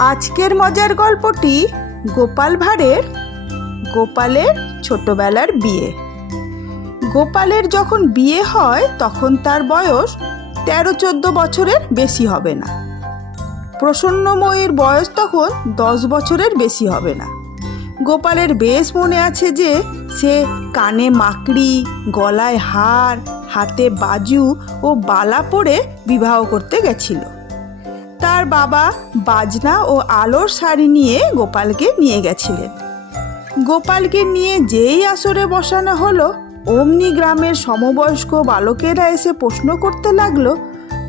আজকের মজার গল্পটি গোপাল ভাঁড়ের গোপালের ছোটবেলার বিয়ে। গোপালের যখন বিয়ে হয় তখন তার বয়স 13-14 বছরের বেশি হবে না। প্রসন্নময়ীর বয়স তখন 10 বছরের বেশি হবে না। গোপালের বেশ মনে আছে যে সে কানে মাকড়ি, গলায় হার, হাতে বাজু ও বালা পরে বিবাহ করতে গেছিল। তার বাবা বাজনা ও আলোর শাড়ি নিয়ে গোপালকে নিয়ে গেছিলেন। গোপালকে নিয়ে যেই আসরে বসানো হলো, অমনি গ্রামের সমবয়স্ক বালকেরা এসে প্রশ্ন করতে লাগলো,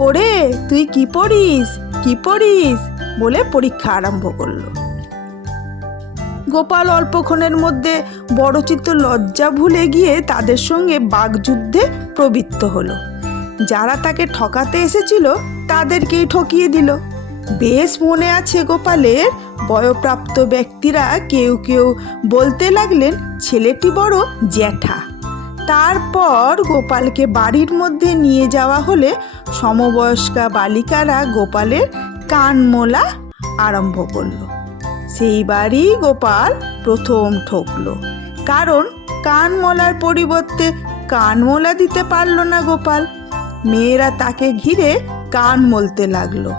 ওরে তুই কি পড়িস কি পড়িস বলে পরীক্ষা আরম্ভ করলো। গোপাল অল্পক্ষণের মধ্যে বড়চিত্ত লজ্জা ভুলে গিয়ে তাদের সঙ্গে বাগযুদ্ধে প্রবৃত্ত হলো। যারা তাকে ঠকাতে এসেছিল তাদেরকেই ঠকিয়ে দিল। বেশ মনে আছে গোপালের বয়প্রাপ্ত ব্যক্তিরা কেউ কেউ বলতে লাগলেন ছেলেটি বড় জ্যাঠা। তারপর গোপালকে বাড়ির মধ্যে নিয়ে যাওয়া হলে সমবয়স্কা বালিকারা গোপালের কান মোলা আরম্ভ করলো। সেইবারই গোপাল প্রথম ঠকলো, কারণ কান মোলার পরিবর্তে কান মোলা দিতে পারল না গোপাল। মেয়েরা তাকে ঘিরে কান মলতে লাগলো।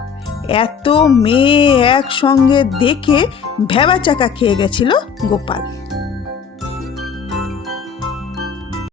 এত মেয়ে একসঙ্গে দেখে ভ্যাবাচাকা খেয়ে গেছিল গোপাল।